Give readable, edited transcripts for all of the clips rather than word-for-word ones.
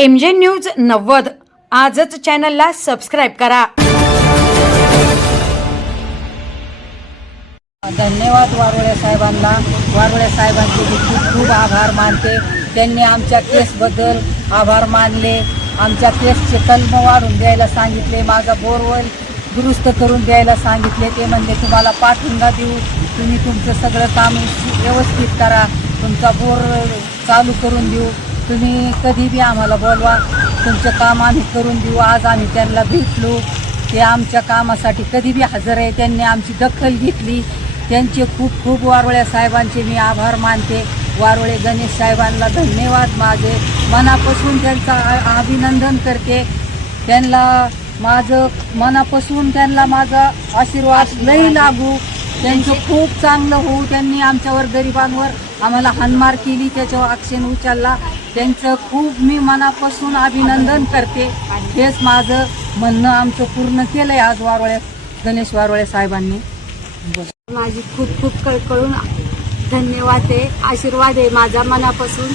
MJ news 90 आजच चॅनलला subscribe करा। धन्यवाद वारोळे साहेबांना। वारोळे साहेबांचे खूप खूप आभार मानते। त्यांनी आमच्या केसबद्दल आभार मानले, आमच्या केसचे कलम वाढून द्यायला सांगितले, माझा बोरवेल दुरुस्त करून द्यायला सांगितले। ते म्हणजे तुम्हाला पाठिंबा देऊ, तुम्ही तुमचं सगळं काम व्यवस्थित करा, तुमचा बोर चालू करून देऊ, तुम्ही कधी बी आम्हाला बोलवा, तुमचं काम आम्ही करून देऊ। आज आम्ही त्यांना भेटलो, ते आमच्या कामासाठी कधी बी हजर आहे, त्यांनी आमची दखल घेतली, त्यांचे खूप खूप वारोळे साहेबांचे मी आभार मानते। वारोळे गणेश साहेबांना धन्यवाद, माझे मनापासून त्यांचा अभिनंदन करते। त्यांना माझं मनापासून त्यांना माझा आशीर्वाद लई लागू, त्यांचं खूप चांगलं होऊ। त्यांनी आमच्यावर गरिबांवर आम्हाला हाणमार केली, त्याच्यावर ॲक्शन उचलला, त्यांचं खूप मी मनापासून अभिनंदन करते। हेच माझं म्हणणं आमचं पूर्ण केलं आहे आज गणेश वारोळे साहेबांनी। माझी खूप खूप कळकळून धन्यवाद आहे, आशीर्वाद आहे माझा मनापासून,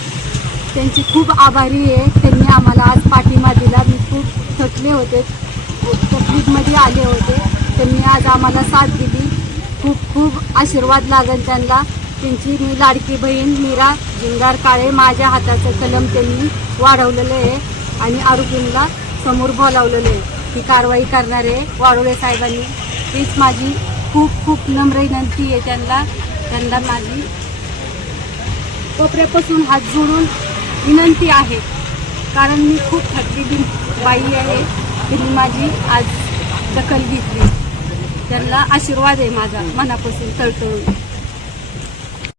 त्यांची खूप आभारी आहे। त्यांनी आम्हाला आज पाठिंबा दिला, मी खूप थकले होते, तकलीफमध्ये आले होते, त्यांनी आज आम्हाला साथ दिली। खूप खूप आशीर्वाद लागेल त्यांना। त्यांची मी लाडकी बहीण मीरा जिंगार काळे, माझ्या हाताचं कलम त्यांनी वाढवलेलं आहे आणि आरोपींना समोर बोलावलेलं आहे, ही कारवाई करणार आहे वारोळे साहेबांनी। हीच माझी खूप खूप नम्र विनंती आहे त्यांना माझी कोपऱ्यापासून हात जोडून विनंती आहे, कारण मी खूप थकलेली बाई आहे। त्यांनी माझी आज दखल घेतली, त्यांना आशीर्वाद आहे माझा मनापासून तळतळून।